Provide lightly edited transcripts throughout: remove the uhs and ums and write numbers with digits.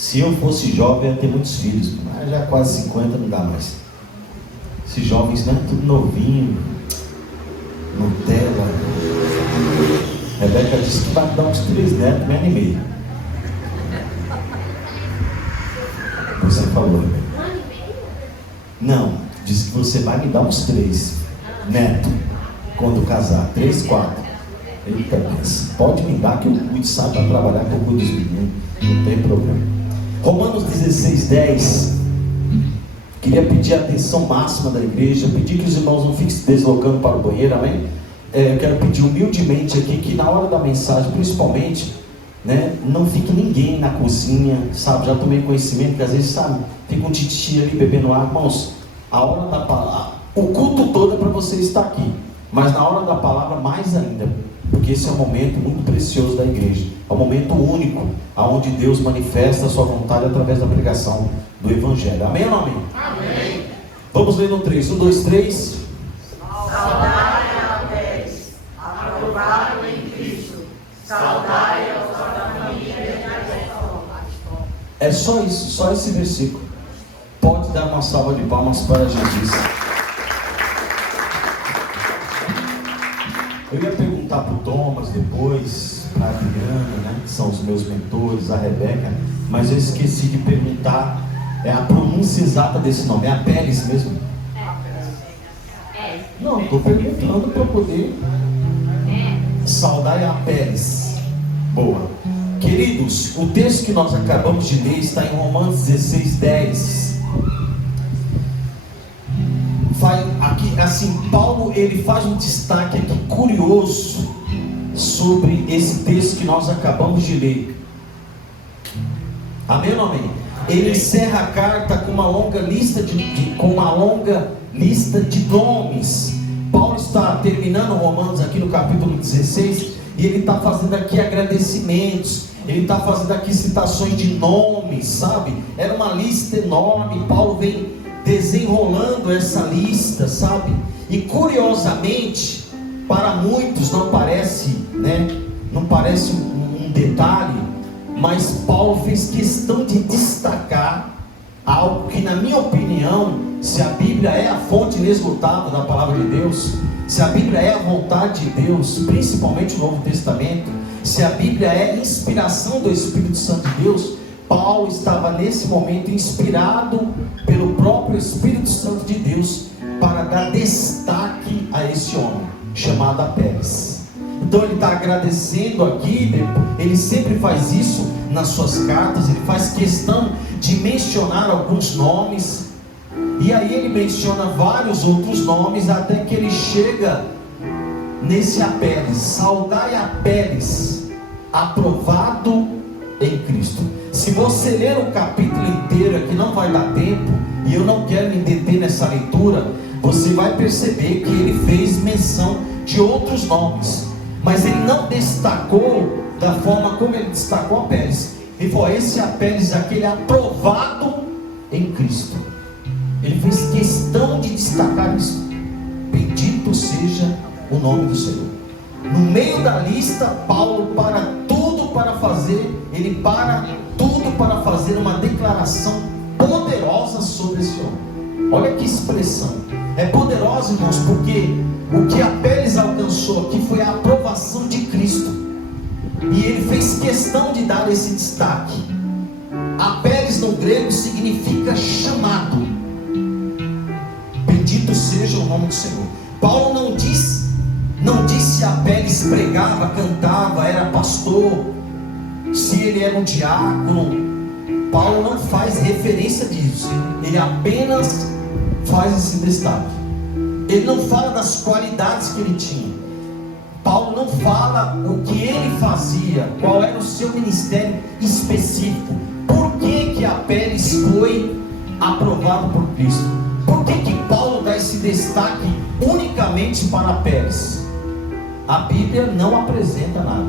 Se eu fosse jovem, eu ia ter muitos filhos, mas já quase 50 não dá mais. Esses jovens, né? Tudo novinho, Nutella. Rebeca disse que vai dar uns 3 netos, meio ano e meio. Você falou, Rebeca? Não, disse que você vai me dar uns 3 netos quando casar, 3, 4. Eita, pensa, pode me dar que eu cuido, sabe, para trabalhar que eu cuido dos meninos, não tem problema. Romanos 16:10. Queria pedir a atenção máxima da igreja, pedir que os irmãos não fiquem se deslocando para o banheiro, amém? Eu quero pedir humildemente aqui que na hora da mensagem, principalmente, né, não fique ninguém na cozinha, sabe? Já tomei conhecimento que às vezes, sabe, fica um titi ali bebendo água. Irmãos, a hora da palavra, o culto todo é para você estar aqui, mas na hora da palavra mais ainda, porque esse é um momento muito precioso da igreja, é um momento único, onde Deus manifesta a sua vontade através da pregação do Evangelho. Amém ou não amém? Amém. Vamos ler no 3, 1, 2, 3. Saudai a Pérez, aprovado em Cristo, saudai aos da família de Ariston. É só isso, só esse versículo. Pode dar uma salva de palmas para Jesus. Eu ia perguntar para o Thomas depois, para a Adriana, né, que são os meus mentores, a Rebeca, mas eu esqueci de perguntar a pronúncia exata desse nome. É a Pérez mesmo? Não, estou perguntando para poder. Saudai a Pérez. Boa. Queridos, o texto que nós acabamos de ler está em Romanos 16:10. Aqui, assim, Paulo ele faz um destaque aqui curioso sobre esse texto que nós acabamos de ler. Amém ou não amém? Ele encerra a carta com uma longa lista de nomes. Paulo está terminando Romanos aqui no capítulo 16 e ele está fazendo aqui agradecimentos. Ele está fazendo aqui citações de nomes, sabe? Era uma lista enorme. Paulo vem desenrolando essa lista, sabe? E curiosamente, para muitos não parece, né? Não parece um detalhe, mas Paulo fez questão de destacar algo que, na minha opinião, se a Bíblia é a fonte inesgotável da palavra de Deus, se a Bíblia é a vontade de Deus, principalmente o Novo Testamento, se a Bíblia é a inspiração do Espírito Santo de Deus, Paulo estava nesse momento inspirado pelo próprio Espírito Santo de Deus para dar destaque a esse homem chamado Apéres. Então ele está agradecendo aqui, ele sempre faz isso nas suas cartas, ele faz questão de mencionar alguns nomes, e aí ele menciona vários outros nomes, até que ele chega nesse Apéres. Saudai Apéres, aprovado em Cristo. Se você ler o capítulo inteiro aqui, não vai dar tempo, e eu não quero me deter nessa leitura, você vai perceber que ele fez menção de outros nomes, mas ele não destacou da forma como ele destacou Apéres. Ele falou: esse Apéres, aquele aprovado em Cristo. Ele fez questão de destacar isso. Bendito seja o nome do Senhor. No meio da lista, Paulo para tudo para fazer, ele para tudo para fazer uma declaração poderosa sobre esse homem. Olha que expressão, é poderosa, irmãos, porque o que Apéres alcançou aqui foi a aprovação de Cristo, e ele fez questão de dar esse destaque. Apéres no grego significa chamado. Bendito seja o nome do Senhor. Paulo não disse se Apéres pregava, cantava, era pastor, se ele era um diácono. Paulo não faz referência disso, ele apenas faz esse destaque. Ele não fala das qualidades que ele tinha. Paulo não fala o que ele fazia, qual era o seu ministério específico. Por que Apéres foi aprovado por Cristo? Por que Paulo dá esse destaque unicamente para Apéres? A Bíblia não apresenta nada.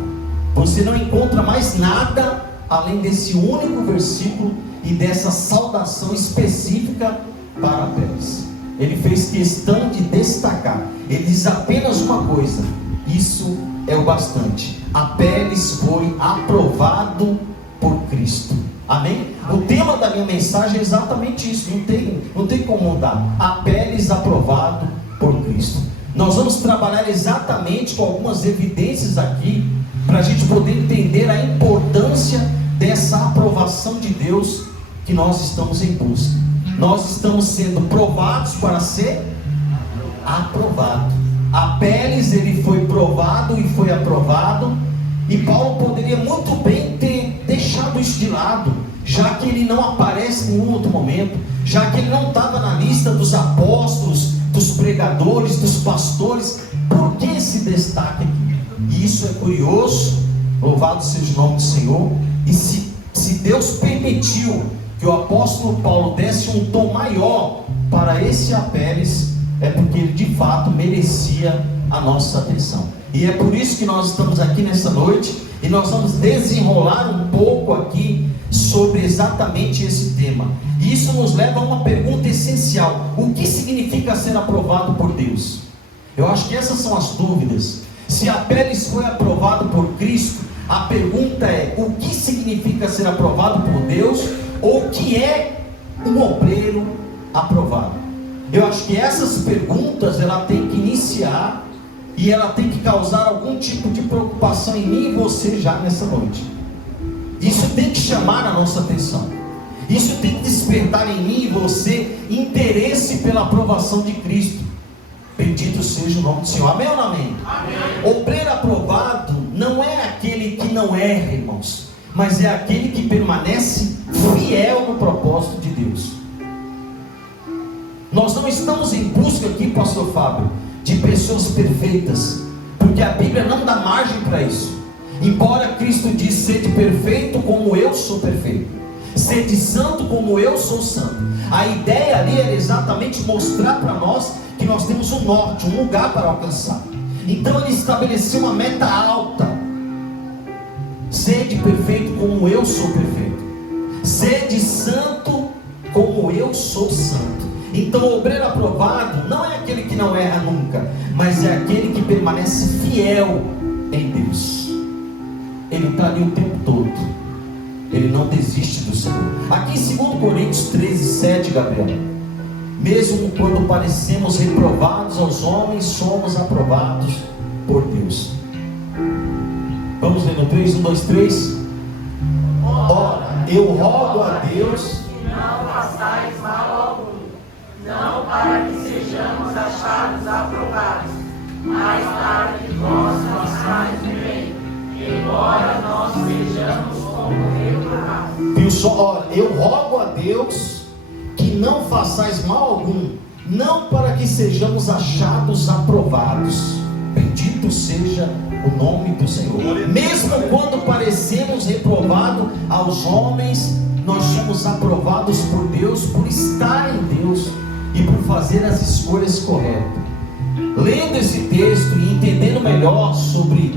Você não encontra mais nada além desse único versículo e dessa saudação específica para Apéres. Ele fez questão de destacar. Ele diz apenas uma coisa: isso é o bastante. Apéres foi aprovado por Cristo. Amém? O tema da minha mensagem é exatamente isso. Não tem como mudar. Apeles aprovado por Cristo. Nós vamos trabalhar exatamente com algumas evidências aqui, para a gente poder entender a importância dessa aprovação de Deus que nós estamos em busca. Nós estamos sendo provados para ser aprovado. Apeles, ele foi provado e foi aprovado, e Paulo poderia muito bem ter deixado isso de lado, já que ele não aparece em nenhum outro momento, já que ele não estava na lista dos apóstolos, dos pregadores, dos pastores. Por que esse destaque aqui? E isso é curioso. Louvado seja o nome do Senhor. E se Deus permitiu que o apóstolo Paulo desse um tom maior para esse Apeles, é porque ele de fato merecia a nossa atenção. E é por isso que nós estamos aqui nessa noite, e nós vamos desenrolar um pouco aqui sobre exatamente esse tema. E isso nos leva a uma pergunta essencial: o que significa ser aprovado por Deus? Eu acho que essas são as dúvidas. Se Apeles foi aprovado por Cristo, a pergunta é: o que significa ser aprovado por Deus? Ou o que é um obreiro aprovado? Eu acho que essas perguntas, ela tem que iniciar, e ela tem que causar algum tipo de preocupação em mim e você já nessa noite. Isso tem que chamar a nossa atenção. Isso tem que despertar em mim e você interesse pela aprovação de Cristo. Bendito seja o nome do Senhor. Amém ou não amém? Amém. Obreiro aprovado não é aquele que não erra, irmãos, mas é aquele que permanece fiel no propósito de Deus. Nós não estamos em busca aqui, pastor Fábio, de pessoas perfeitas, porque a Bíblia não dá margem para isso. Embora Cristo diz: sede perfeito como eu sou perfeito, sede santo como eu sou santo. A ideia ali era exatamente mostrar para nós que nós temos um norte, um lugar para alcançar. Então ele estabeleceu uma meta alta: sede perfeito como eu sou perfeito, sede santo como eu sou santo. Então o obreiro aprovado não é aquele que não erra nunca, mas é aquele que permanece fiel em Deus. Ele está ali o tempo todo, ele não desiste do Senhor. Aqui em 2 Coríntios 13:7, Gabriel: mesmo quando parecemos reprovados aos homens, somos aprovados por Deus. Vamos ler no 3, 1, 2, 3. Ora, eu rogo a Deus que não façais mal algum, não para que sejamos achados aprovados, mas para que vós façais o bem, embora nós sejamos como reprovados. Viu só? Ora, eu rogo a Deus que não façais mal algum, não para que sejamos achados aprovados. Bendito seja o nome do Senhor. Mesmo quando parecemos reprovados aos homens, nós somos aprovados por Deus, por estar em Deus e por fazer as escolhas corretas. Lendo esse texto e entendendo melhor sobre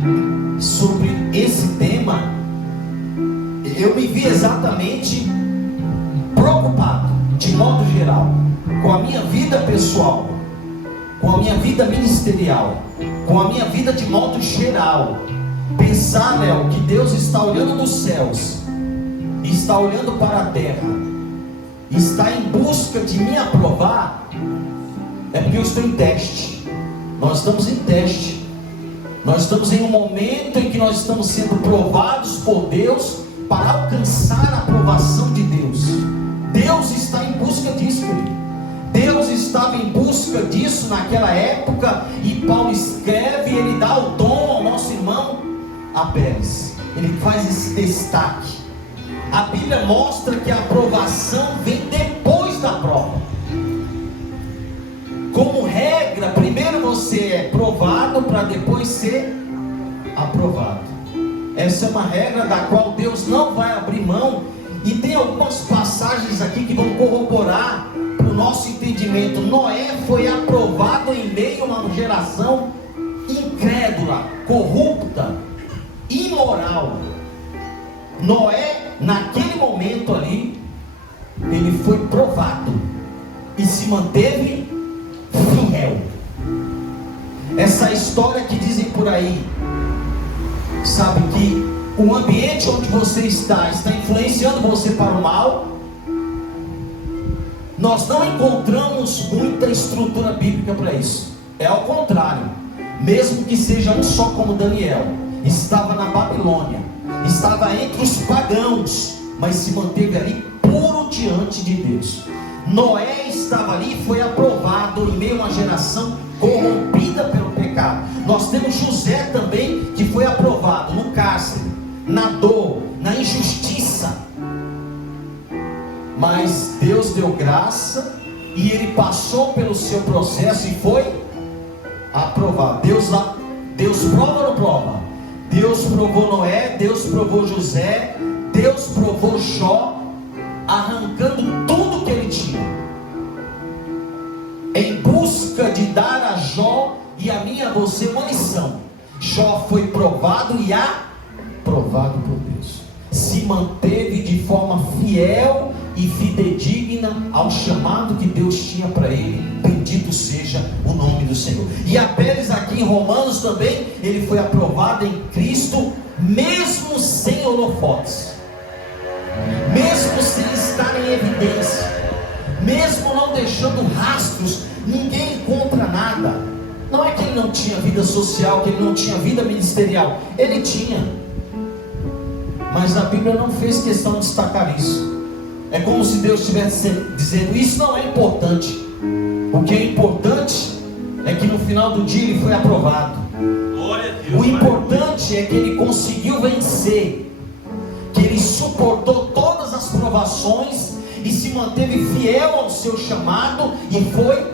esse tema, eu me vi exatamente preocupado, de modo geral, com a minha vida pessoal, com a minha vida ministerial, com a minha vida de modo geral. Pensar, Léo, que Deus está olhando dos céus, está olhando para a terra, está em busca de me aprovar, é porque eu estou em teste. Nós estamos em teste. Nós estamos em um momento em que nós estamos sendo provados por Deus para alcançar a aprovação de Deus. Deus está em busca disso, querido. Deus estava em busca disso naquela época, e Paulo escreve, ele dá o tom ao nosso irmão Apeles. Ele faz esse destaque. A Bíblia mostra que a aprovação vem depois da prova. Como regra, primeiro você é provado para depois ser aprovado. Essa é uma regra da qual Deus não vai abrir mão. E tem algumas passagens aqui que vão corroborar para o nosso entendimento. Noé foi aprovado em meio a uma geração incrédula, corrupta, imoral. Noé, naquele momento ali, ele foi provado e se manteve fiel. Essa história que dizem por aí, sabe, que O ambiente onde você está influenciando você para o mal? Nós não encontramos muita estrutura bíblica para isso. É ao contrário. Mesmo que seja um só como Daniel, estava na Babilônia, estava entre os pagãos, mas se manteve ali puro diante de Deus. Noé estava ali e foi aprovado em meio a uma geração corrompida pelo pecado. Nós temos José também, que foi aprovado no cárcere, na dor, na injustiça, mas Deus deu graça e ele passou pelo seu processo e foi aprovado. Deus prova ou não prova? Deus provou Noé, Deus provou José, Deus provou Jó, arrancando tudo que ele tinha, em busca de dar a Jó e a mim e a você uma lição. Jó foi provado e aprovado por Deus, se manteve de forma fiel e fidedigna ao chamado que Deus tinha para ele. Bendito seja o nome do Senhor. E Apeles aqui em Romanos também, ele foi aprovado em Cristo, mesmo sem holofotes, mesmo sem estar em evidência, mesmo não deixando rastros, ninguém encontra nada. Não é que ele não tinha vida social, que ele não tinha vida ministerial, ele tinha, mas a Bíblia não fez questão de destacar isso. É como se Deus estivesse dizendo: isso não é importante. O que é importante é que no final do dia ele foi aprovado. O importante é que ele conseguiu vencer, que ele suportou todas as provações e se manteve fiel ao seu chamado e foi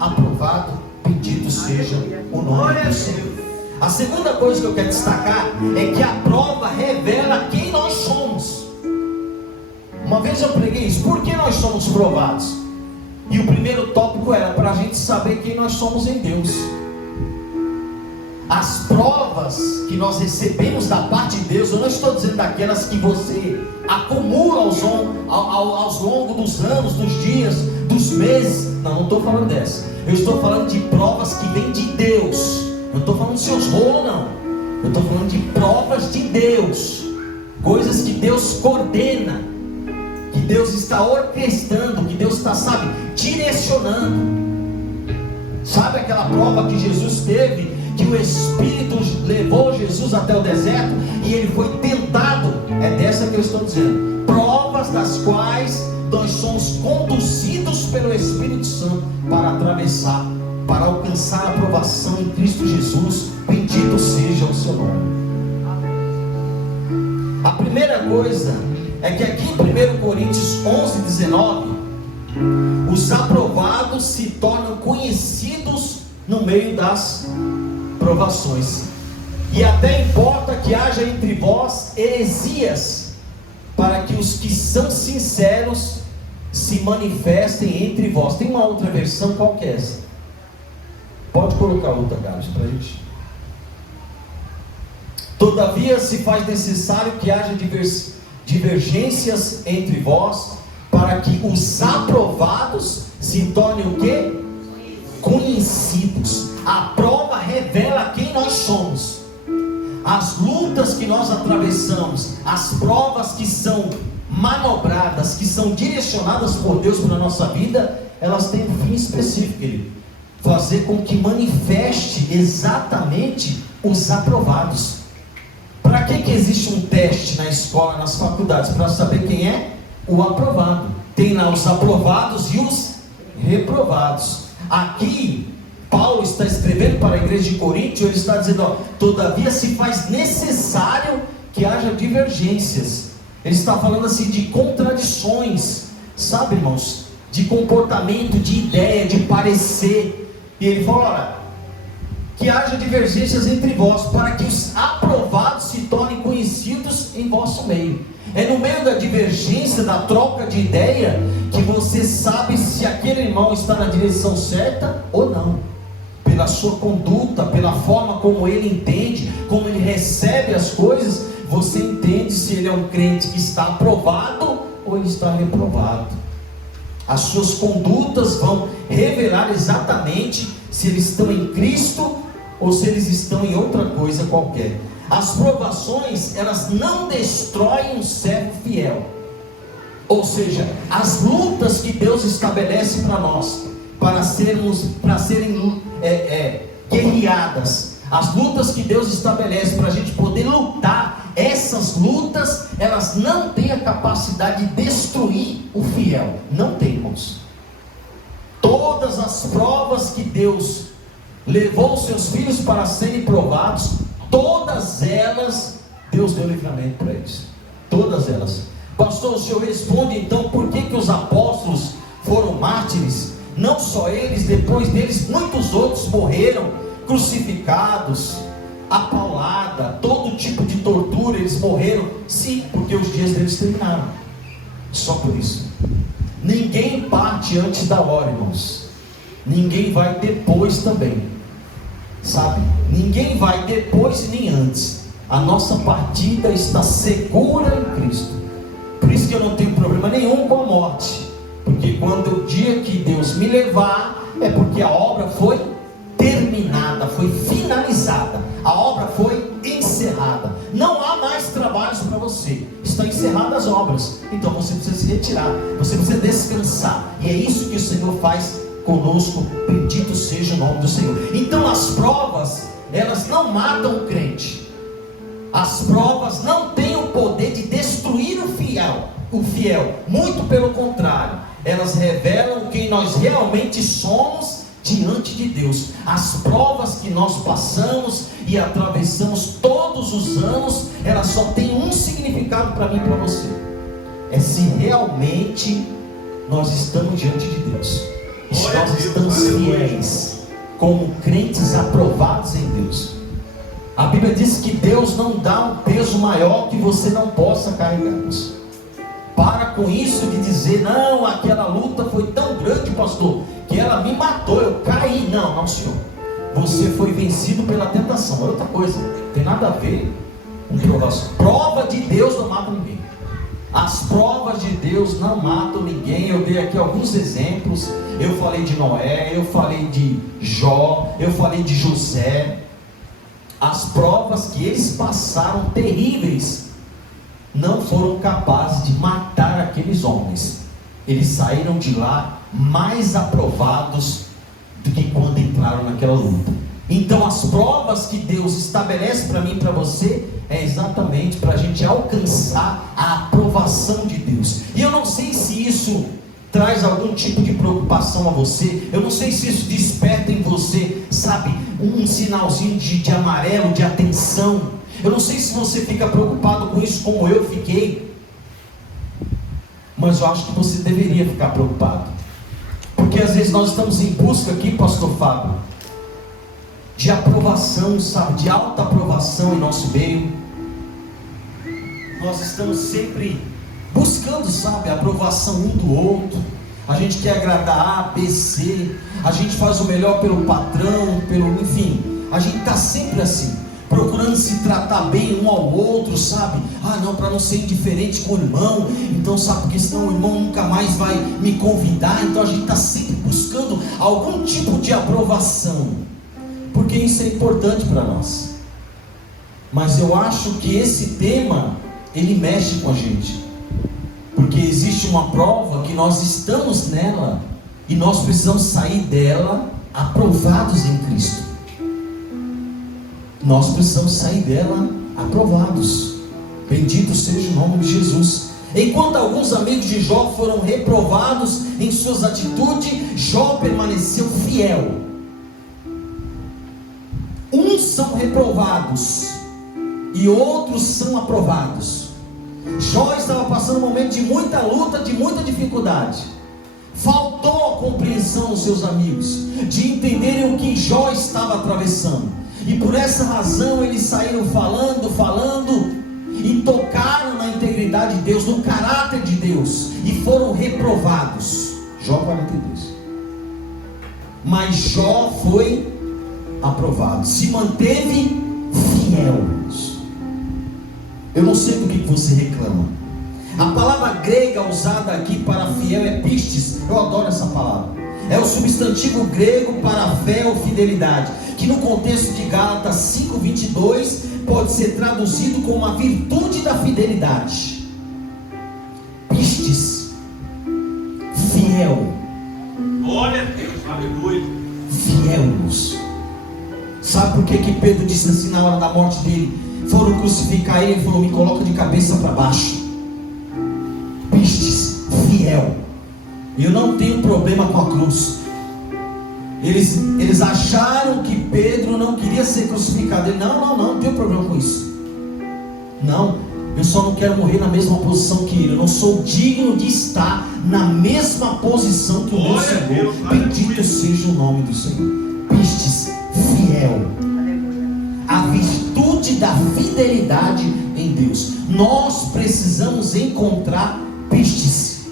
aprovado. Bendito seja o nome do Senhor. A segunda coisa que eu quero destacar é que a prova revela quem nós somos. Uma vez eu preguei isso: por que nós somos provados? E o primeiro tópico era para a gente saber quem nós somos em Deus. As provas que nós recebemos da parte de Deus, eu não estou dizendo daquelas que você acumula aos longos dos anos, dos dias, dos meses. Não estou falando dessa. Eu estou falando de provas que vêm de Deus. Eu não estou falando de seus rolos, não. Eu estou falando de provas de Deus, coisas que Deus coordena, que Deus está orquestrando, que Deus está, direcionando. Sabe aquela prova que Jesus teve, que o Espírito levou Jesus até o deserto e ele foi tentado? É dessa que eu estou dizendo. Provas das quais nós somos conduzidos pelo Espírito Santo para atravessar, para alcançar a aprovação em Cristo Jesus. Bendito seja o seu nome. A primeira coisa é que aqui em 1 Coríntios 11:19, os aprovados se tornam conhecidos no meio das provações. E até importa que haja entre vós heresias, para que os que são sinceros se manifestem entre vós. Tem uma outra versão, qual que é essa? Pode colocar outra, Carlos, para a gente. Todavia se faz necessário que haja divergências entre vós, para que os aprovados se tornem o quê? Conhecidos. A prova revela quem nós somos. As lutas que nós atravessamos, as provas que são manobradas, que são direcionadas por Deus para a nossa vida, elas têm um fim específico, querido: fazer com que manifeste exatamente os aprovados. Para que existe um teste na escola, nas faculdades? Para saber quem é o aprovado. Tem lá os aprovados e os reprovados. Aqui Paulo está escrevendo para a igreja de Corinto, ele está dizendo: todavia se faz necessário que haja divergências. Ele está falando assim de contradições, sabe, irmãos, de comportamento, de ideia, de parecer. E ele fala: olha, que haja divergências entre vós, para que os aprovados se tornem conhecidos em vosso meio. É no meio da divergência, da troca de ideia, que você sabe se aquele irmão está na direção certa ou não. Pela sua conduta, pela forma como ele entende, como ele recebe as coisas, você entende se ele é um crente que está aprovado ou ele está reprovado. As suas condutas vão revelar exatamente se eles estão em Cristo ou se eles estão em outra coisa qualquer. As provações, elas não destroem um servo fiel. Ou seja, as lutas que Deus estabelece para nós, para serem guerreadas, as lutas que Deus estabelece para a gente poder lutar, essas lutas, elas não têm a capacidade de destruir o fiel. Não tem, irmãos. Todas as provas que Deus levou os seus filhos para serem provados, todas elas, Deus deu livramento para eles. Todas elas. Pastor, o senhor responde então por que os apóstolos foram mártires? Não só eles, depois deles muitos outros morreram, crucificados, apaulada, todo tipo de tortura, eles morreram. Sim, porque os dias deles terminaram. Só por isso. Ninguém parte antes da hora, irmãos. Ninguém vai depois também, sabe? Ninguém vai depois nem antes. A nossa partida está segura em Cristo. Por isso que eu não tenho problema nenhum com a morte, porque quando o dia que Deus me levar, é porque a obra foi terminada, foi finalizada, a obra foi encerrada. Não há mais trabalhos para você, estão encerradas as obras. Então você precisa se retirar, você precisa descansar, e é isso que o Senhor faz conosco. Bendito seja o nome do Senhor. Então as provas, elas não matam o crente. As provas não têm o poder de destruir o fiel, muito pelo contrário, elas revelam quem nós realmente somos diante de Deus. As provas que nós passamos e atravessamos todos os anos, elas só têm um significado para mim e para você: é se realmente nós estamos diante de Deus, e se nós estamos fiéis como crentes aprovados em Deus. A Bíblia diz que Deus não dá um peso maior que você não possa carregar. Para com isso de dizer, não, aquela luta foi tão grande, pastor, que ela me matou, eu caí. Não, não, senhor. Você foi vencido pela tentação. É outra coisa, não tem nada a ver com provação. Prova de Deus não mata ninguém. As provas de Deus não matam ninguém. Eu dei aqui alguns exemplos. Eu falei de Noé, eu falei de Jó, eu falei de José. As provas que eles passaram terríveis não foram capazes de matar aqueles homens. Eles saíram de lá mais aprovados do que quando entraram naquela luta. Então as provas que Deus estabelece para mim e para você é exatamente para a gente alcançar a aprovação de Deus. E eu não sei se isso traz algum tipo de preocupação a você. Eu não sei se isso desperta em você, sabe, um sinalzinho de amarelo, de atenção. Eu não sei se você fica preocupado com isso como eu fiquei, mas eu acho que você deveria ficar preocupado, porque às vezes nós estamos em busca aqui, pastor Fábio, de aprovação, sabe, de alta aprovação em nosso meio. Nós estamos sempre buscando, sabe, a aprovação um do outro. A gente quer agradar A, B, C. A gente faz o melhor pelo patrão, enfim, a gente está sempre assim, procurando se tratar bem um ao outro, sabe? Ah, não, para não ser indiferente com o irmão. Então, sabe, porque senão o irmão nunca mais vai me convidar. Então a gente está sempre buscando algum tipo de aprovação, porque isso é importante para nós. Mas eu acho que esse tema, ele mexe com a gente, porque existe uma prova que nós estamos nela, e nós precisamos sair dela aprovados em Cristo. Nós precisamos sair dela aprovados. Bendito seja o nome de Jesus. Enquanto alguns amigos de Jó foram reprovados em suas atitudes, Jó permaneceu fiel. Uns são reprovados e outros são aprovados. Jó estava passando um momento de muita luta, de muita dificuldade. Faltou a compreensão dos seus amigos, de entenderem o que Jó estava atravessando. E por essa razão eles saíram falando e tocaram na integridade de Deus, no caráter de Deus, e foram reprovados. Jó 42. Mas Jó foi aprovado, se manteve fiel. Eu não sei do que você reclama. A palavra grega usada aqui para fiel é pistis. Eu adoro essa palavra. É o substantivo grego para fé ou fidelidade, que no contexto de Gálatas 5:22 pode ser traduzido como a virtude da fidelidade. Pistes, fiel. Glória a Deus, aleluia. Fiel, irmãos. Sabe por que Pedro disse assim na hora da morte dele? Foram crucificar ele, ele falou: me coloca de cabeça para baixo. Pistes, fiel. Eu não tenho problema com a cruz. Eles acharam que Pedro não queria ser crucificado. Ele: não tenho problema com isso. Não, eu só não quero morrer na mesma posição que ele. Eu não sou digno de estar na mesma posição que o meu Senhor. Bendito seja o nome do Senhor. Pistes, fiel. A virtude da fidelidade em Deus. Nós precisamos encontrar pistes.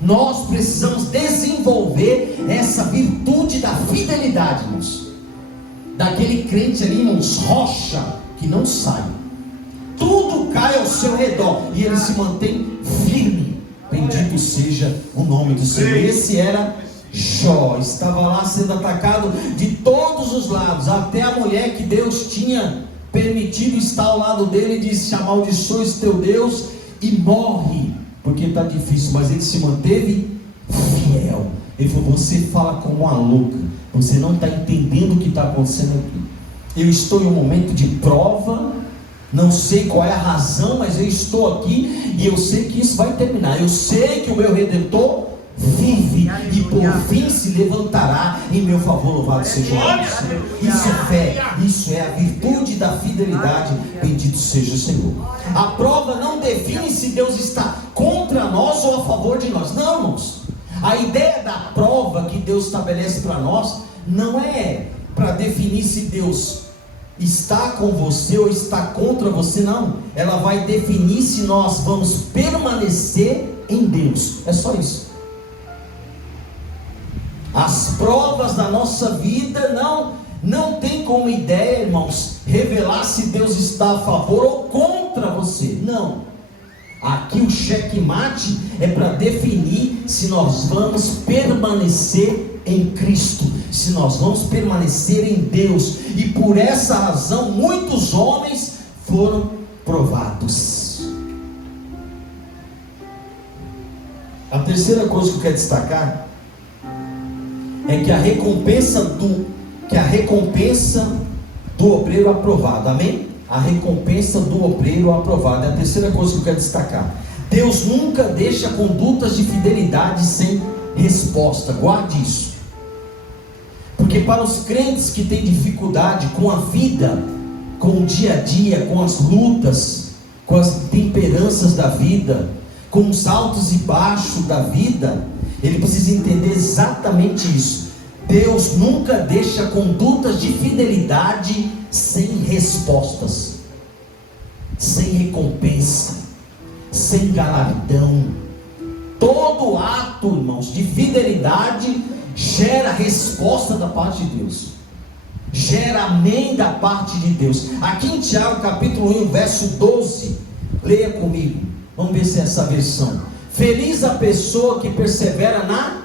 Nós precisamos desenvolver essa virtude da fidelidade, irmãos. Daquele crente ali, irmãos, rocha, que não sai. Tudo cai ao seu redor e ele se mantém firme. Bendito seja o nome do Senhor. Esse era Jó. Estava lá sendo atacado de todos os lados. Até a mulher que Deus tinha permitido estar ao lado dele disse: amaldiçoe teu Deus e morre, porque está difícil. Mas ele se manteve fiel. Ele falou: você fala como uma louca, você não está entendendo o que está acontecendo aqui. Eu estou em um momento de prova, não sei qual é a razão, mas eu estou aqui e eu sei que isso vai terminar. Eu sei que o meu Redentor vive e por fim se levantará em meu favor. Louvado seja o nome do Senhor. Isso é fé, isso é a virtude da fidelidade. Bendito seja o Senhor. A prova não define se Deus está contra nós ou a favor de nós. Não, irmãos. A ideia da prova que Deus estabelece para nós não é para definir se Deus está com você ou está contra você, não. Ela vai definir se nós vamos permanecer em Deus. É só isso. As provas da nossa vida não tem como ideia, irmãos, revelar se Deus está a favor ou contra você. Não. Aqui o checkmate é para definir se nós vamos permanecer em Cristo, se nós vamos permanecer em Deus. E por essa razão muitos homens foram provados. A terceira coisa que eu quero destacar é que a recompensa do obreiro aprovado. Amém? A recompensa do obreiro aprovado é a terceira coisa que eu quero destacar. Deus nunca deixa condutas de fidelidade sem resposta. Guarde isso. Porque para os crentes que têm dificuldade com a vida, com o dia a dia, com as lutas, com as temperanças da vida, com os altos e baixos da vida, ele precisa entender exatamente isso. Deus nunca deixa condutas de fidelidade sem respostas, sem recompensa, sem galardão. Todo ato, irmãos, de fidelidade gera resposta da parte de Deus, gera amém da parte de Deus. Aqui em Tiago capítulo 1, verso 12, leia comigo, vamos ver se é essa versão. Feliz a pessoa que persevera na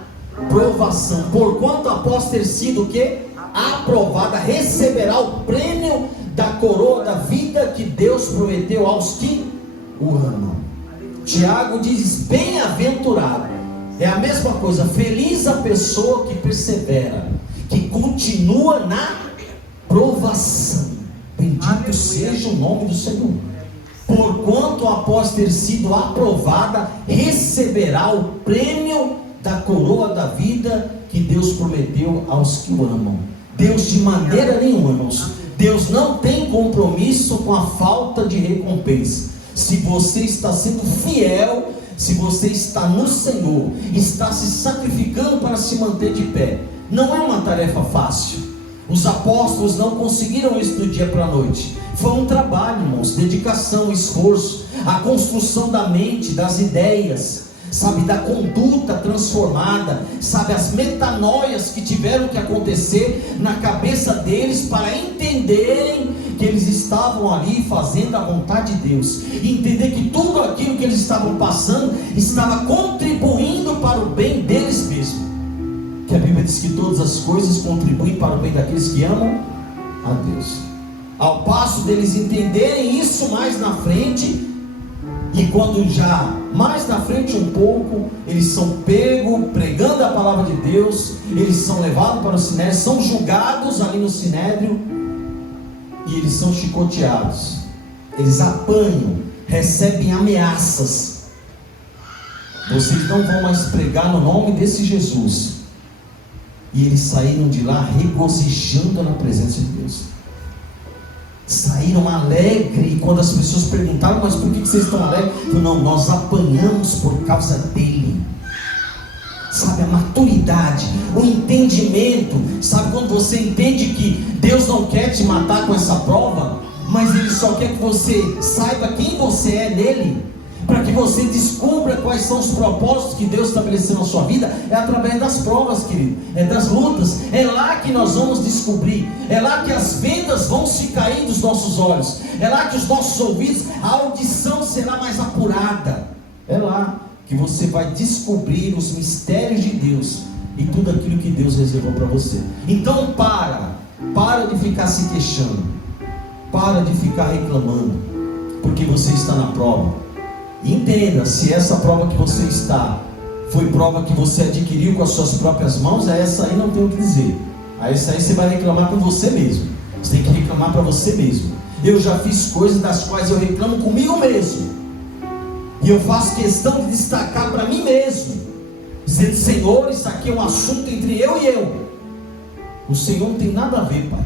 provação, porquanto após ter sido o que? Aprovada, receberá o prêmio da coroa da vida que Deus prometeu aos que o amam. Tiago diz: bem-aventurado. É a mesma coisa, feliz a pessoa que persevera, que continua na provação. Bendito seja o nome do Senhor. Porquanto após ter sido aprovada, receberá o prêmio da coroa da vida que Deus prometeu aos que o amam. Deus de maneira nenhuma, irmãos, Deus não tem compromisso com a falta de recompensa. Se você está sendo fiel, se você está no Senhor, está se sacrificando para se manter de pé, não é uma tarefa fácil. Os apóstolos não conseguiram isso do dia para a noite. Foi um trabalho, irmãos, dedicação, esforço, a construção da mente, das ideias, sabe, da conduta transformada, sabe, as metanoias que tiveram que acontecer na cabeça deles para entenderem que eles estavam ali fazendo a vontade de Deus, e entender que tudo aquilo que eles estavam passando estava contribuindo para o bem deles mesmos, que a Bíblia diz que todas as coisas contribuem para o bem daqueles que amam a Deus. Ao passo deles entenderem isso mais na frente, e quando já mais na frente um pouco, eles são pegos pregando a palavra de Deus, eles são levados para o sinédrio, são julgados ali no sinédrio, e eles são chicoteados, eles apanham, recebem ameaças. Vocês não vão mais pregar no nome desse Jesus. E eles saíram de lá regozijando na presença de Deus. Saíram alegres. E quando as pessoas perguntaram: mas por que vocês estão alegres? Eu, não, nós apanhamos por causa dele. Sabe, a maturidade, o entendimento. Sabe, quando você entende que Deus não quer te matar com essa prova, mas Ele só quer que você saiba quem você é nele, para que você descubra quais são os propósitos que Deus estabeleceu na sua vida. É através das provas, querido, é das lutas. É lá que nós vamos descobrir, é lá que as vendas vão se cair dos nossos olhos, é lá que os nossos ouvidos, a audição será mais apurada. É lá que você vai descobrir os mistérios de Deus e tudo aquilo que Deus reservou para você. Então para de ficar se queixando, para de ficar reclamando, porque você está na prova. Entenda, se essa prova que você está foi prova que você adquiriu com as suas próprias mãos, essa aí não tem o que dizer. Essa aí você vai reclamar com você mesmo. Você tem que reclamar para você mesmo. Eu já fiz coisas das quais eu reclamo comigo mesmo, e eu faço questão de destacar para mim mesmo, dizendo: Senhor, isso aqui é um assunto entre eu e eu. O Senhor não tem nada a ver, Pai.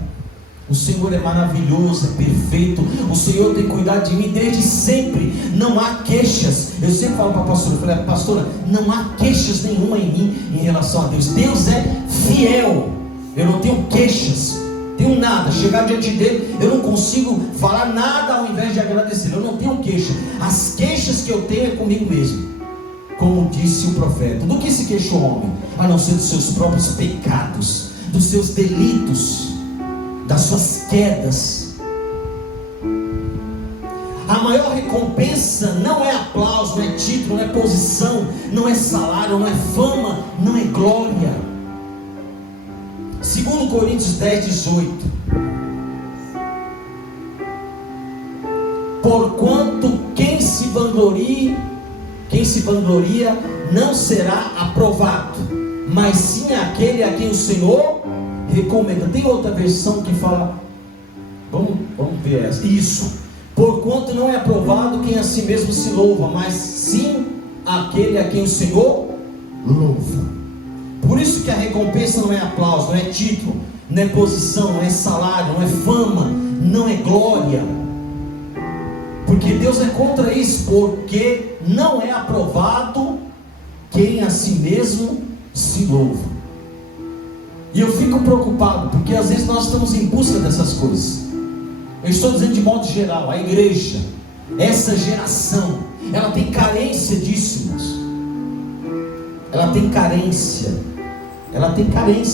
O Senhor é maravilhoso, é perfeito. O Senhor tem cuidado de mim desde sempre. Não há queixas. Eu sempre falo para a pastora, eu falei: pastora, não há queixas nenhuma em mim em relação a Deus. Deus é fiel. Eu não tenho queixas, tenho nada. Chegar diante dele, eu não consigo falar nada ao invés de agradecer. Eu não tenho queixa. As queixas que eu tenho é comigo mesmo. Como disse o profeta: do que se queixa o homem, a não ser dos seus próprios pecados, dos seus delitos, das suas quedas. A maior recompensa não é aplauso, não é título, não é posição, não é salário, não é fama, não é glória. 2 Coríntios 10, 18. Porquanto quem se vangloria não será aprovado, mas sim aquele a quem o Senhor recomenda. Tem outra versão que fala, vamos ver essa. Isso. Porquanto não é aprovado quem a si mesmo se louva, mas sim aquele a quem o Senhor louva. Por isso que a recompensa não é aplauso, não é título, não é posição, não é salário, não é fama, não é glória. Porque Deus é contra isso. Porque não é aprovado quem a si mesmo se louva. E eu fico preocupado, porque às vezes nós estamos em busca dessas coisas. Eu estou dizendo de modo geral, a igreja, essa geração, ela tem carência disso, irmãos. Ela tem carência,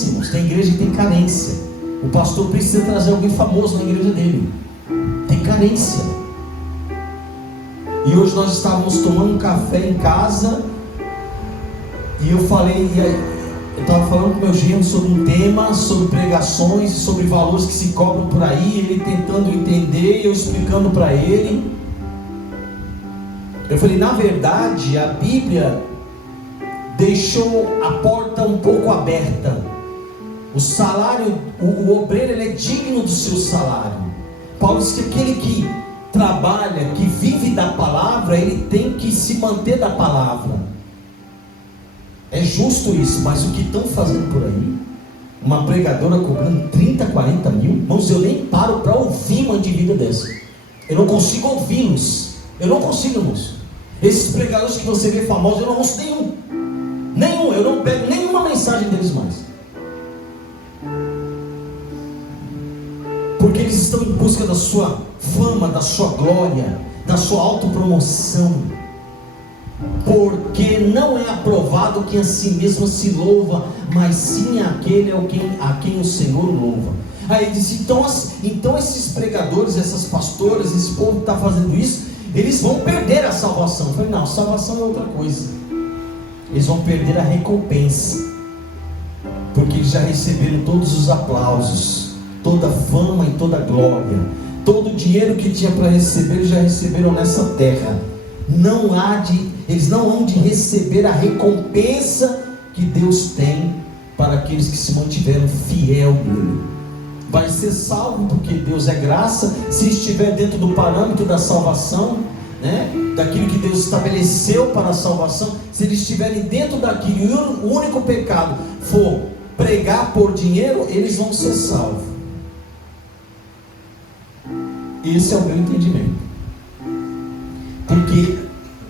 irmãos. Tem igreja que tem carência. O pastor precisa trazer alguém famoso na igreja dele. Tem carência. E hoje nós estávamos tomando um café em casa, e eu falei, eu estava falando com meu genro sobre um tema, sobre pregações, sobre valores que se cobram por aí, ele tentando entender, eu explicando para ele. Eu falei: na verdade, a Bíblia deixou a porta um pouco aberta. O salário, o obreiro, ele é digno do seu salário. Paulo diz que aquele que trabalha, que vive da palavra, ele tem que se manter da palavra. É justo isso, mas o que estão fazendo por aí? Uma pregadora cobrando 30, 40 mil? Irmãos, eu nem paro para ouvir uma de vida dessa. Eu não consigo ouvi-los. Eu não consigo, irmãos. Esses pregadores que você vê famosos, eu não ouço nenhum. Eu não pego nenhuma mensagem deles mais. Porque eles estão em busca da sua fama, da sua glória, da sua autopromoção. Porque não é aprovado quem a si mesmo se louva, mas sim aquele a quem o Senhor louva. Aí ele disse: então esses pregadores, essas pastoras, esse povo que está fazendo isso, eles vão perder a salvação. Eu falei: não, salvação é outra coisa. Eles vão perder a recompensa, porque eles já receberam todos os aplausos, toda a fama e toda a glória. Todo o dinheiro que tinha para receber, eles já receberam nessa terra. Eles não hão de receber a recompensa que Deus tem para aqueles que se mantiveram fiel nele. Vai ser salvo porque Deus é graça, se estiver dentro do parâmetro da salvação, né? Daquilo que Deus estabeleceu para a salvação. Se eles estiverem dentro daquilo e o único pecado for pregar por dinheiro, eles vão ser salvos. Esse é o meu entendimento. Porque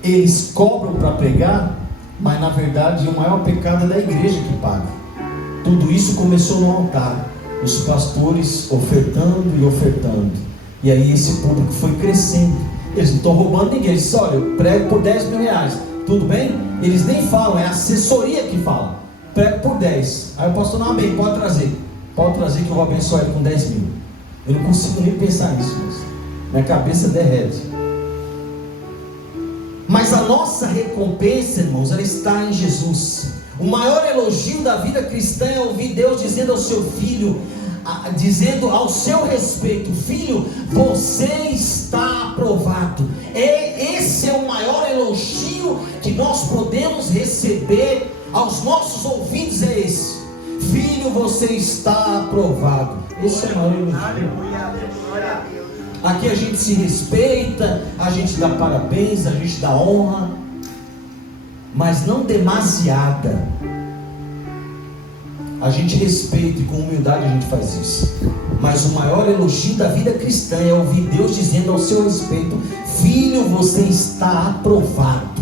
eles cobram para pregar, mas na verdade o maior pecado é da igreja que paga. Tudo isso começou no altar, os pastores ofertando e ofertando, e aí esse público foi crescendo. Eles não estão roubando ninguém. Eles dizem: olha, eu prego por 10 mil reais, tudo bem? Eles nem falam, é a assessoria que fala: prego por 10. Aí o pastor: não, amém, pode trazer que eu vou abençoar ele com 10 mil. Eu não consigo nem pensar nisso, minha cabeça derrete. Mas a nossa recompensa, irmãos, ela está em Jesus. O maior elogio da vida cristã é ouvir Deus dizendo ao seu filho, dizendo ao seu respeito: filho, você está aprovado. Esse é o maior elogio que nós podemos receber aos nossos ouvidos, é esse: filho, você está aprovado. Esse é o maior elogio. Aqui a gente se respeita, a gente dá parabéns, a gente dá honra, mas não demasiada. A gente respeita e com humildade a gente faz isso. Mas o maior elogio da vida cristã é ouvir Deus dizendo ao seu respeito: filho, você está aprovado.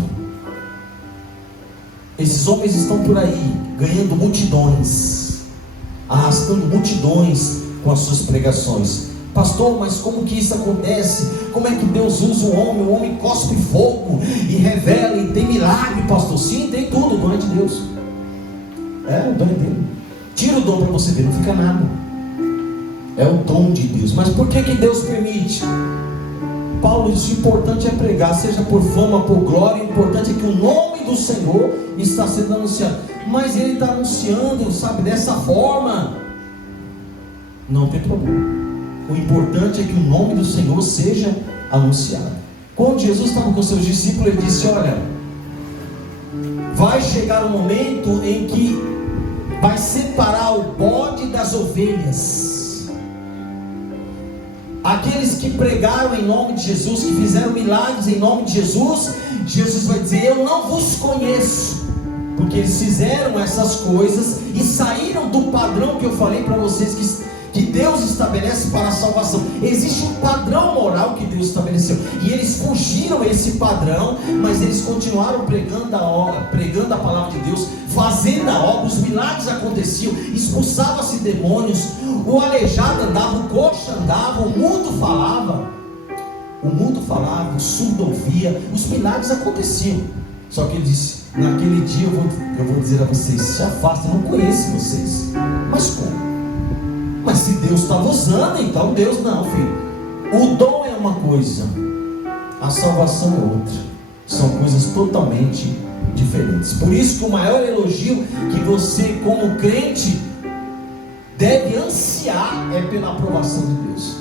Esses homens estão por aí ganhando multidões, arrastando multidões com as suas pregações. Pastor, mas como que isso acontece? Como é que Deus usa o homem cospe fogo e revela e tem milagre, pastor? Sim, tem tudo, o dom é de Deus. É, o dom é dele. Tira o dom para você ver, não fica nada. É o dom de Deus. Mas por que Deus permite? Paulo diz: o importante é pregar, seja por fama, por glória. O importante é que o nome do Senhor está sendo anunciado. Mas ele está anunciando, sabe, dessa forma. Não tem problema. O importante é que o nome do Senhor seja anunciado. Quando Jesus estava com seus discípulos, ele disse: olha, vai chegar um momento em que vai separar o bode das ovelhas. Aqueles que pregaram em nome de Jesus, que fizeram milagres em nome de Jesus, Jesus vai dizer: eu não vos conheço. Porque eles fizeram essas coisas e saíram do padrão que eu falei para vocês que Deus estabelece para a salvação. Existe um padrão moral que Deus estabeleceu, e eles fugiram esse padrão, mas eles continuaram pregando a palavra de Deus, fazendo a obra. Os milagres aconteciam, expulsavam-se demônios, o aleijado andava, o coxo andava, o mudo falava, o surdo ouvia, os milagres aconteciam. Só que ele disse: naquele dia eu vou dizer a vocês: se afastem, não conheço vocês. Mas como? Mas se Deus estava usando, então Deus não, filho. O dom é uma coisa, a salvação é outra. São coisas totalmente diferentes. Por isso que o maior elogio que você, como crente, deve ansiar é pela aprovação de Deus.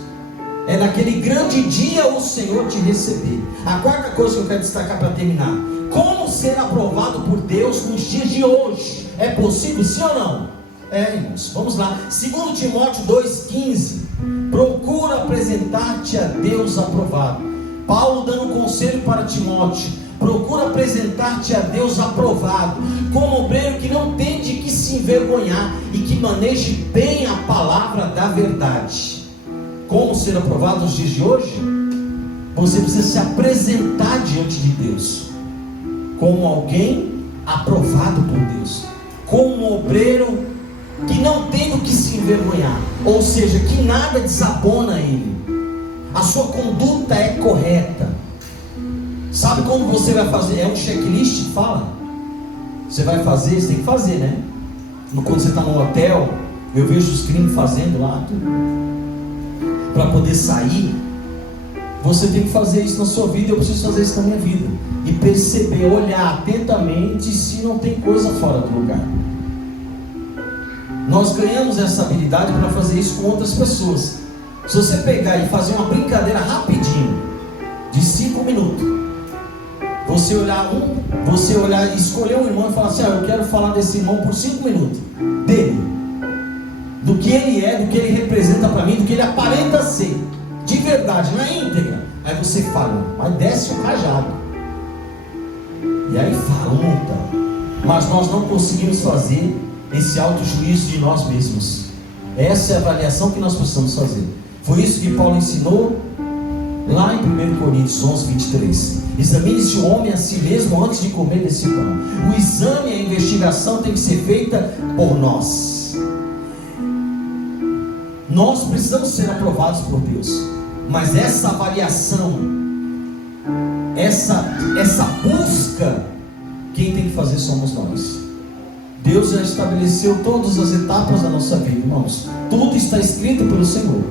É naquele grande dia o Senhor te receber. A quarta coisa que eu quero destacar para terminar: como ser aprovado por Deus nos dias de hoje. É possível, sim ou não? Irmãos, vamos lá. 2 Timóteo 2,15. Procura apresentar-te a Deus aprovado. Paulo dando um conselho para Timóteo: procura apresentar-te a Deus aprovado, como obreiro que não tem de que se envergonhar e que maneje bem a palavra da verdade. Como ser aprovado nos dias de hoje? Você precisa se apresentar diante de Deus como alguém aprovado por Deus, como um obreiro que não tem do que se envergonhar, ou seja, que nada desabona ele, a sua conduta é correta. Sabe quando você vai fazer? É um checklist que fala. Você vai fazer, você tem que fazer, né? Quando você está no hotel, eu vejo os crimes fazendo lá, para poder sair. Você tem que fazer isso na sua vida. Eu preciso fazer isso na minha vida, e perceber, olhar atentamente se não tem coisa fora do lugar. Nós ganhamos essa habilidade para fazer isso com outras pessoas. Se você pegar e fazer uma brincadeira rapidinho, de 5 minutos, você olhar e escolher um irmão e falar assim: eu quero falar desse irmão por 5 minutos, dele, do que ele é, do que ele representa para mim, do que ele aparenta ser, de verdade, na íntegra. Aí você fala, mas desce o cajado, e aí fala um montão. Mas nós não conseguimos fazer esse autojuízo de nós mesmos. Essa é a avaliação que nós precisamos fazer. Foi isso que Paulo ensinou lá em 1 Coríntios 11, 23. Examine-se o homem a si mesmo antes de comer desse pão. O exame, a investigação tem que ser feita por nós. Nós precisamos ser aprovados por Deus, mas essa avaliação, essa busca, quem tem que fazer somos nós. Deus já estabeleceu todas as etapas da nossa vida, irmãos. Tudo está escrito pelo Senhor.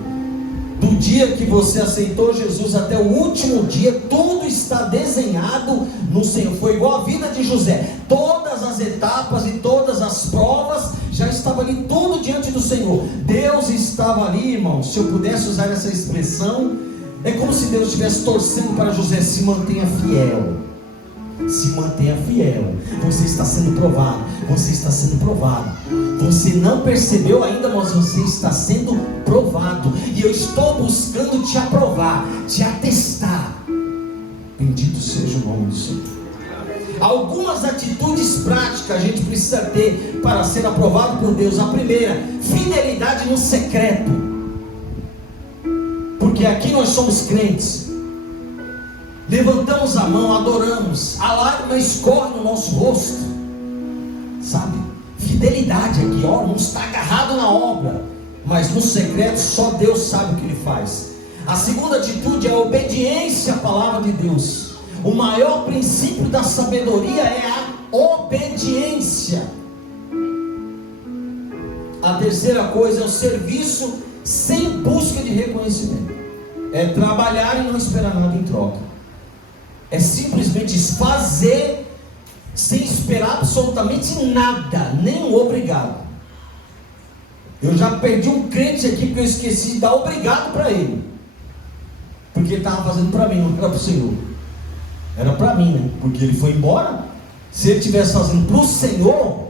Do dia que você aceitou Jesus até o último dia, tudo está desenhado no Senhor. Foi igual a vida de José. Todas as etapas e todas as provas já estavam ali, tudo diante do Senhor. Deus estava ali, irmãos. Se eu pudesse usar essa expressão, é como se Deus estivesse torcendo para José: se mantenha fiel. Se mantenha fiel. Você está sendo provado. Você está sendo provado. Você não percebeu ainda, mas você está sendo provado. E eu estou buscando te aprovar, te atestar. Bendito seja o nome do Senhor. Algumas atitudes práticas a gente precisa ter para ser aprovado por Deus. A primeira, fidelidade no secreto. Porque aqui nós somos crentes. Levantamos a mão, adoramos, a lágrima escorre no nosso rosto, sabe? Fidelidade aqui, ó, não está agarrado na obra, mas no secreto só Deus sabe o que Ele faz. A segunda atitude é a obediência à palavra de Deus. O maior princípio da sabedoria é a obediência. A terceira coisa é o serviço sem busca de reconhecimento. É trabalhar e não esperar nada em troca. É simplesmente fazer sem esperar absolutamente nada, nem um obrigado. Eu já perdi um crente aqui porque eu esqueci de dar obrigado para ele, porque ele estava fazendo para mim, não era para o Senhor. Era para mim, né? Porque ele foi embora. Se ele estivesse fazendo para o Senhor,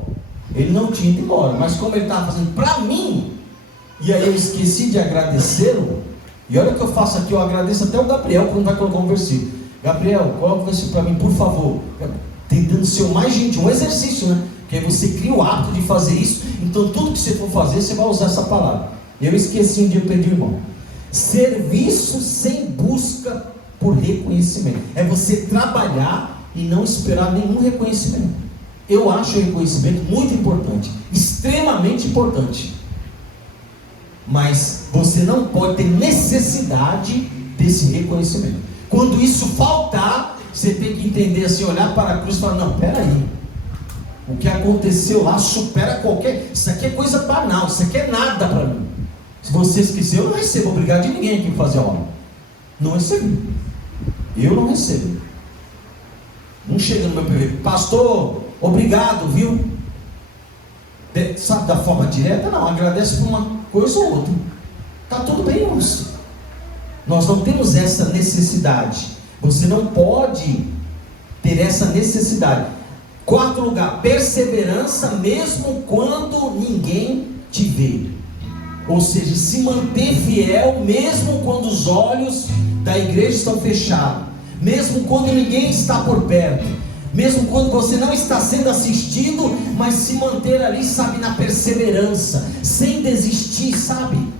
ele não tinha ido embora. Mas como ele estava fazendo para mim, e aí eu esqueci de agradecê-lo. E olha o que eu faço aqui, eu agradeço até o Gabriel quando vai colocar um versículo. Gabriel, coloca o versículo para mim, por favor. Tentando ser o mais gentil, um exercício, né? Porque aí você cria o hábito de fazer isso. Então tudo que você for fazer, você vai usar essa palavra. Eu esqueci um dia, eu perdi o irmão. Serviço sem busca por reconhecimento. É você trabalhar e não esperar nenhum reconhecimento. Eu acho o reconhecimento muito importante, extremamente importante. Mas você não pode ter necessidade desse reconhecimento. Quando isso faltar, você tem que entender assim, olhar para a cruz e falar: não, peraí, o que aconteceu lá supera qualquer, isso aqui é coisa banal, isso aqui é nada para mim. Se você esquecer, eu não recebo obrigado de ninguém aqui para fazer a obra. Não recebi. Eu não recebo. Não chega no meu PV, pastor, obrigado, viu? Sabe, da forma direta? Não, agradece por uma coisa ou outra. Está tudo bem, moço. Nós não temos essa necessidade. Você não pode ter essa necessidade. Quarto lugar, perseverança mesmo quando ninguém te vê. Ou seja, se manter fiel mesmo quando os olhos da igreja estão fechados, mesmo quando ninguém está por perto, mesmo quando você não está sendo assistido, mas se manter ali, sabe, na perseverança, sem desistir, sabe?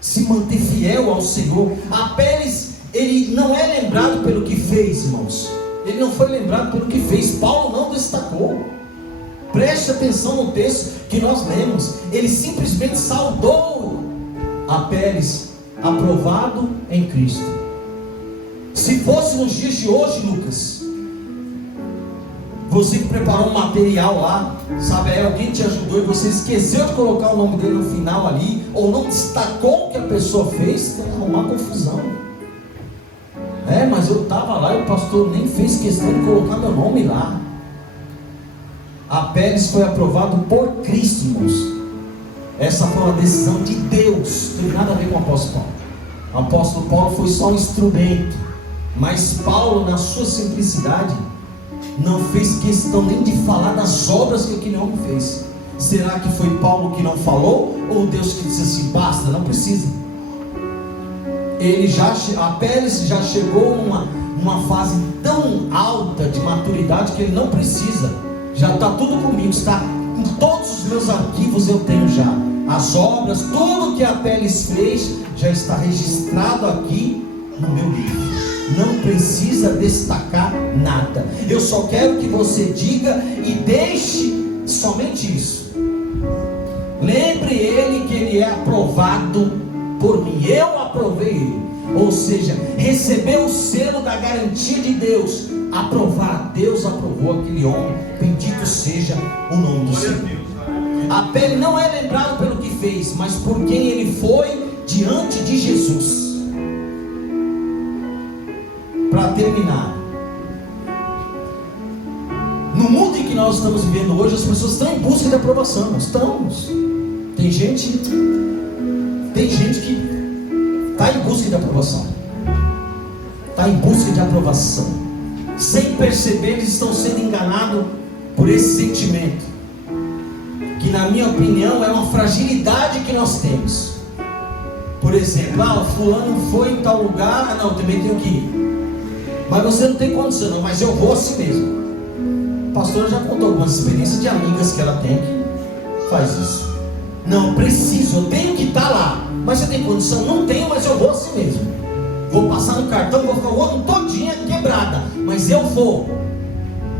Se manter fiel ao Senhor. Apeles, ele não é lembrado pelo que fez, irmãos. Ele não foi lembrado pelo que fez. Paulo não destacou. Preste atenção no texto que nós lemos. Ele simplesmente saudou Apeles, aprovado em Cristo. Se fosse nos dias de hoje, Lucas, você que preparou um material lá, sabe, aí alguém te ajudou e você esqueceu de colocar o nome dele no final ali, ou não destacou o que a pessoa fez, tem que arrumar confusão. Mas eu estava lá e o pastor nem fez questão de colocar meu nome lá. Apeles foi aprovado por Cristo, irmãos. Essa foi uma decisão de Deus, não tem nada a ver com o apóstolo Paulo. O apóstolo Paulo foi só um instrumento, mas Paulo, na sua simplicidade, não fez questão nem de falar das obras que aquele homem fez. Será que foi Paulo que não falou? Ou Deus que disse assim, basta, não precisa? Apeles já chegou numa fase tão alta de maturidade que ele não precisa. Já está tudo comigo, está em todos os meus arquivos, eu tenho já as obras, tudo que Apeles fez já está registrado aqui no meu livro. Não precisa destacar nada. Eu só quero que você diga e deixe somente isso. Lembre ele que ele é aprovado por mim. Eu aprovei ele. Ou seja, recebeu o selo da garantia de Deus. Aprovar. Deus aprovou aquele homem. Bendito seja o nome do Senhor. Apele não é lembrado pelo que fez, mas por quem ele foi diante de Jesus. Para terminar, no mundo em que nós estamos vivendo hoje, as pessoas estão em busca de aprovação. Nós estamos. Tem gente que está em busca de aprovação. Está em busca de aprovação. Sem perceber, eles estão sendo enganados por esse sentimento, que na minha opinião é uma fragilidade que nós temos. Por exemplo, fulano foi em tal lugar, não, também tenho que ir. Mas você não tem condição, não, mas eu vou assim mesmo. A pastora já contou algumas experiências de amigas que ela tem que faz isso. Não, preciso, eu tenho que estar lá. Mas você tem condição? Não tenho, mas eu vou assim mesmo. Vou passar no cartão, vou ficar o ano todinha quebrada, mas eu vou.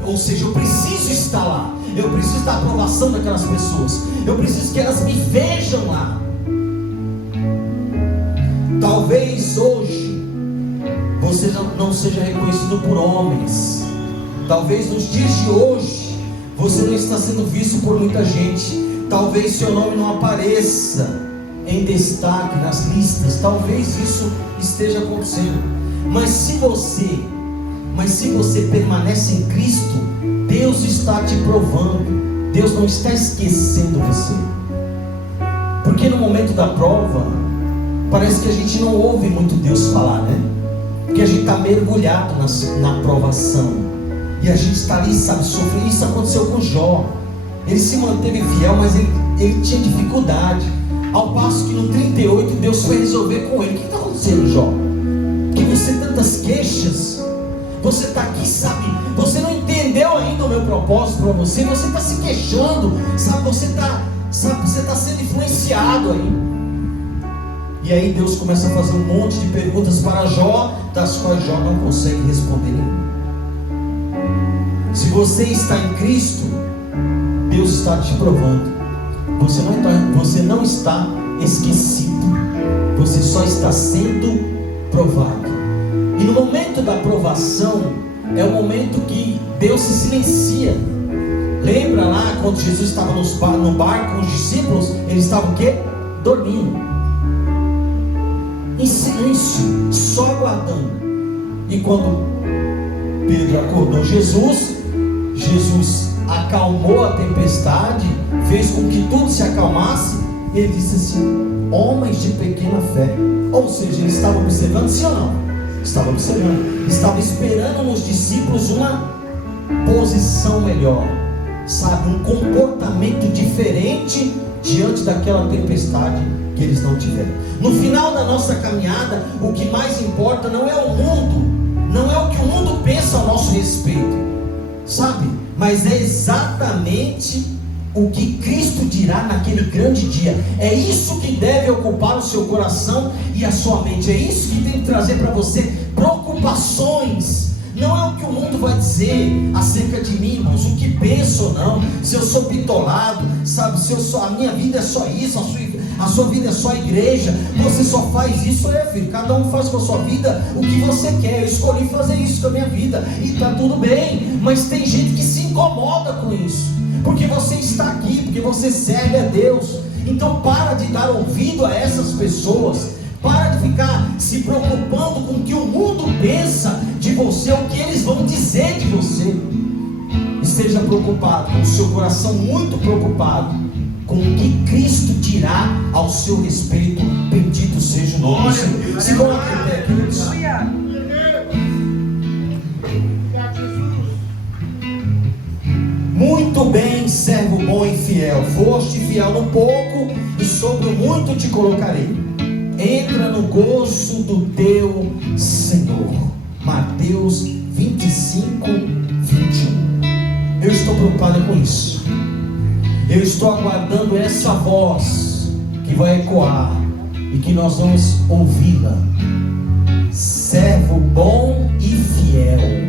Ou seja, eu preciso estar lá. Eu preciso da aprovação daquelas pessoas. Eu preciso que elas me vejam lá. Talvez hoje você não seja reconhecido por homens. Talvez nos dias de hoje você não está sendo visto por muita gente. Talvez seu nome não apareça em destaque nas listas. Talvez isso esteja acontecendo. Mas se você permanece em Cristo, Deus está te provando. Deus não está esquecendo você. Porque no momento da prova, parece que a gente não ouve muito Deus falar, né? Porque a gente está mergulhado na provação. E a gente está ali, sabe, sofrendo. Isso aconteceu com Jó. Ele se manteve fiel, mas ele tinha dificuldade. Ao passo que no 38 Deus foi resolver com ele. O que está acontecendo, Jó? Que você tem tantas queixas. Você está aqui, sabe? Você não entendeu ainda o meu propósito para você. Você está se queixando, sabe? Você está sendo influenciado aí. E aí Deus começa a fazer um monte de perguntas para Jó, das quais Jó não consegue responder nenhuma. Se você está em Cristo, Deus está te provando. Você não está esquecido. Você só está sendo provado. E no momento da provação, é o momento que Deus se silencia. Lembra lá quando Jesus estava no barco com os discípulos? Eles estavam o quê? Dormindo. Em silêncio, só aguardando. E quando Pedro acordou Jesus acalmou a tempestade, fez com que tudo se acalmasse. Ele disse assim: homens de pequena fé. Ou seja, ele estava observando, sim ou não? Estava observando, estava esperando nos discípulos uma posição melhor, sabe, um comportamento diferente diante daquela tempestade que eles não tiveram. No final da nossa caminhada, o que mais importa não é o mundo, não é o que o mundo pensa a nosso respeito, sabe, mas é exatamente o que Cristo dirá naquele grande dia. É isso que deve ocupar o seu coração e a sua mente. É isso que tem que trazer para você preocupações. Não é o que o mundo vai dizer acerca de mim, irmãos, o que pensa ou não, se eu sou bitolado, sabe, a minha vida é só isso, a sua vida é só a igreja, você só faz isso. Filho, cada um faz com a sua vida o que você quer. Eu escolhi fazer isso com a minha vida e está tudo bem, mas tem gente que se incomoda com isso, porque você está aqui, porque você serve a Deus. Então para de dar ouvido a essas pessoas. Para de ficar se preocupando com o que o mundo pensa de você, o que eles vão dizer de você. Esteja preocupado, com o seu coração muito preocupado, com com o que Cristo dirá ao seu respeito. Bendito seja o nome do Senhor. Se coloque em pé, queridos. Muito bem, servo bom e fiel. Foste fiel no pouco, e sobre o muito te colocarei. Entra no gozo do teu Senhor. Mateus 25, 21. Eu estou preocupado com isso. Eu estou aguardando essa voz que vai ecoar e que nós vamos ouvi-la. Servo bom e fiel.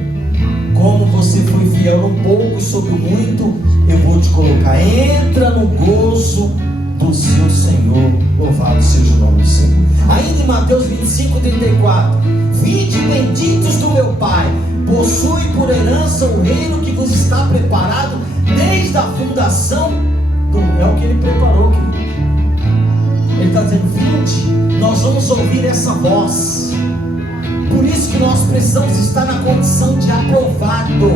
Como você foi fiel no pouco, sobre o muito eu vou te colocar. Entra no gozo do seu Senhor. Louvado seja o nome do Senhor. Ainda em Mateus 25, 34. Vinde benditos do meu Pai, possui por herança o reino que vos está preparado desde a fundação do mundo. É o que ele preparou, querido. Ele está dizendo: vinde, nós vamos ouvir essa voz. Por isso que nós precisamos estar na condição de aprovado.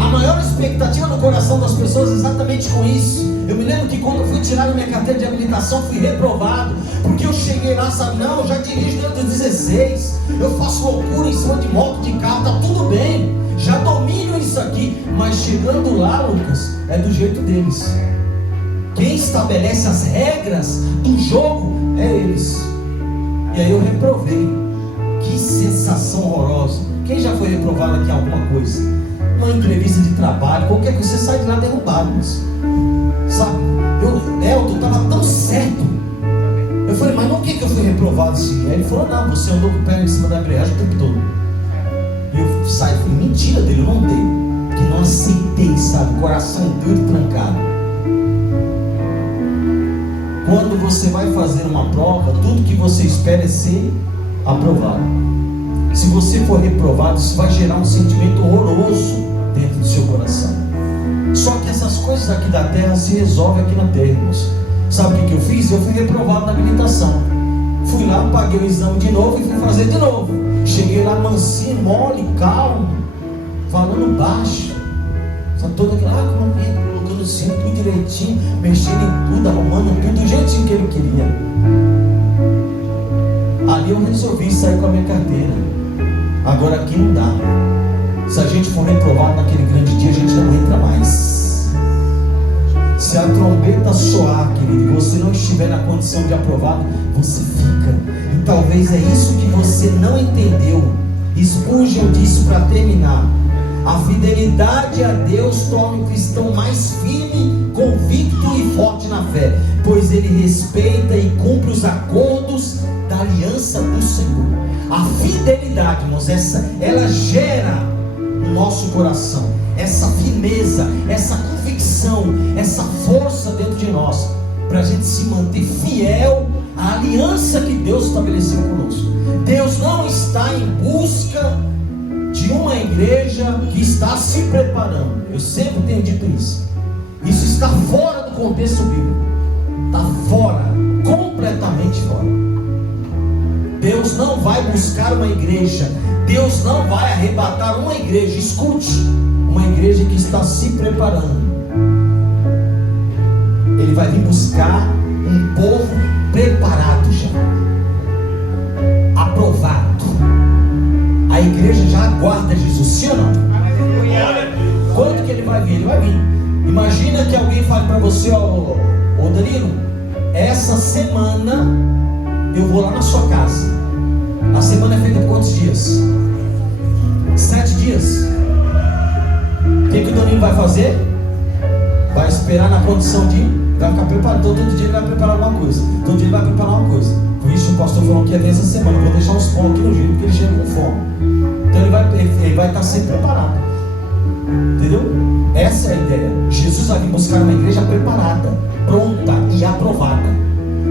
A maior expectativa no coração das pessoas é exatamente com isso. Eu me lembro que quando eu fui tirar a minha carteira de habilitação, fui reprovado, porque eu cheguei lá, sabe, não, eu já dirijo desde os 16, eu faço loucura em cima de moto, de carro, tá tudo bem, já domino isso aqui. Mas chegando lá, Lucas, é do jeito deles. Quem estabelece as regras do jogo é eles. E aí eu reprovei. Que sensação horrorosa. Quem já foi reprovado aqui em alguma coisa? Uma entrevista de trabalho, qualquer coisa, você sai de lá derrubado, mas, sabe? Eu estava tão certo. Eu falei: mas não, que eu fui reprovado assim? Aí ele falou: não, você andou com o pé em cima da embreagem o tempo todo. E eu saí, falei: mentira dele, eu não dei. Que não aceitei, sabe? Coração duro e trancado. Quando você vai fazer uma prova, tudo que você espera é ser aprovado. Se você for reprovado, isso vai gerar um sentimento horroroso dentro do seu coração. Só que essas coisas aqui da terra se resolvem aqui na terra, irmãos. Sabe o que eu fiz? Eu fui reprovado na habilitação. Fui lá, paguei o exame de novo e fui fazer de novo. Cheguei lá mansinho, mole, calmo, falando baixo. Só todo aquele, como é, colocando o cinto tudo direitinho, mexendo em tudo, arrumando tudo do jeitinho que ele queria. Ali eu resolvi sair com a minha carteira. Agora aqui não dá. Se a gente for reprovado naquele grande dia, a gente não entra mais. Se a trombeta soar, querido, e você não estiver na condição de aprovado, você fica. E talvez é isso que você não entendeu. Spurgeon disse para terminar: a fidelidade a Deus torna o cristão mais firme, convicto e forte na fé, pois ele respeita e cumpre os acordos da aliança do Senhor. A fidelidade, irmãos, ela gera no nosso coração essa firmeza, essa convicção, essa força dentro de nós, para a gente se manter fiel à aliança que Deus estabeleceu conosco. Deus não está em busca de uma igreja que está se preparando. Eu sempre tenho dito isso. Isso está fora do contexto bíblico. Está fora, completamente fora. Deus não vai buscar uma igreja. Deus não vai arrebatar uma igreja. Escute, uma igreja que está se preparando. Ele vai vir buscar um povo preparado já, aprovado. A igreja já aguarda Jesus, sim ou não? Quando que ele vai vir? Ele vai vir. Imagina que alguém fale para você: ô Danilo, essa semana eu vou lá na sua casa. A semana é feita por quantos dias? 7 dias. O que o Danilo vai fazer? Vai esperar na condição de... vai ficar preparado. Todo dia ele vai preparar alguma coisa. Todo dia ele vai preparar uma coisa. Por isso o pastor falou que ia vir essa semana. Eu vou deixar uns pão aqui no giro, porque ele chega com fome. Então ele vai estar sempre preparado. Entendeu? Essa é a ideia. Jesus vai vir buscar uma igreja preparada, pronta e aprovada.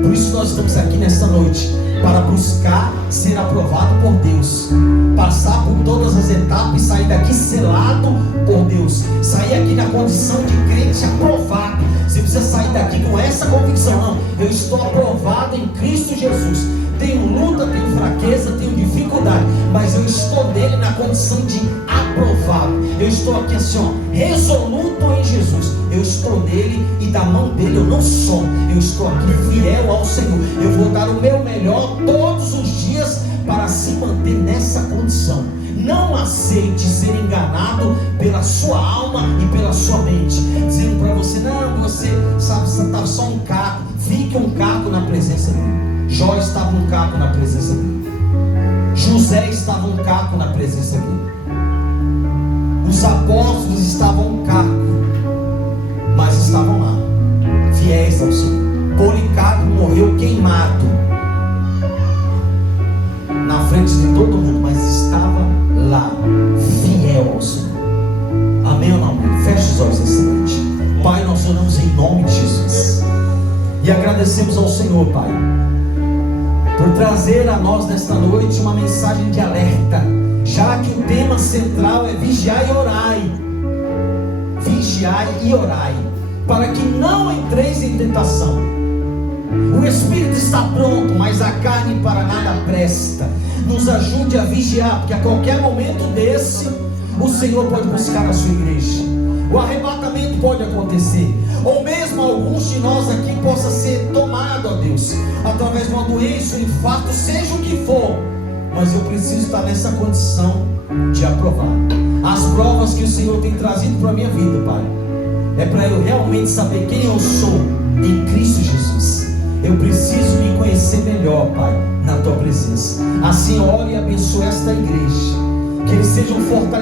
Por isso nós estamos aqui nessa noite, para buscar ser aprovado por Deus, passar por todas as etapas e sair daqui selado por Deus, sair aqui na condição de crente aprovado. Você precisa sair daqui com essa convicção: não, eu estou aprovado em Cristo Jesus. Tenho luta, tenho fraqueza, tenho dificuldade, mas eu estou nele na condição de aprovado. Eu estou aqui assim, ó, resoluto em Jesus. Eu estou nele e da mão dele eu não somo. Eu estou aqui fiel ao Senhor. Eu vou dar o meu melhor todos os dias para se manter nessa condição. Não aceite ser enganado pela sua alma e pela sua mente, dizendo para você: não, você sabe, você está só um caco. Fique um caco na presença dele. Jó estava um caco na presença dele. José estava um caco na presença dele. Os apóstolos estavam um caco, mas estavam lá, fiéis ao Senhor. Policarpo morreu queimado na frente de todo mundo, mas estava lá, fiel ao Senhor. Amém ou não, amém? Feche os olhos nessa noite. Pai, nós oramos em nome de Jesus e agradecemos ao Senhor, Pai, por trazer a nós nesta noite uma mensagem de alerta, já que o tema central é vigiai e orai. Vigiai e orai, para que não entreis em tentação. O espírito está pronto, mas a carne para nada presta. Nos ajude a vigiar, porque a qualquer momento desse o Senhor pode buscar a sua igreja. O arrebatamento pode acontecer, ou mesmo alguns de nós aqui possa ser tomado, ó Deus, através de uma doença, um infarto, seja o que for. Mas eu preciso estar nessa condição de aprovar. As provas que o Senhor tem trazido para a minha vida, Pai, é para eu realmente saber quem eu sou em Cristo Jesus. Eu preciso me conhecer melhor, Pai, na Tua presença. Assim, ore e abençoe esta igreja, que eles sejam fortalecidos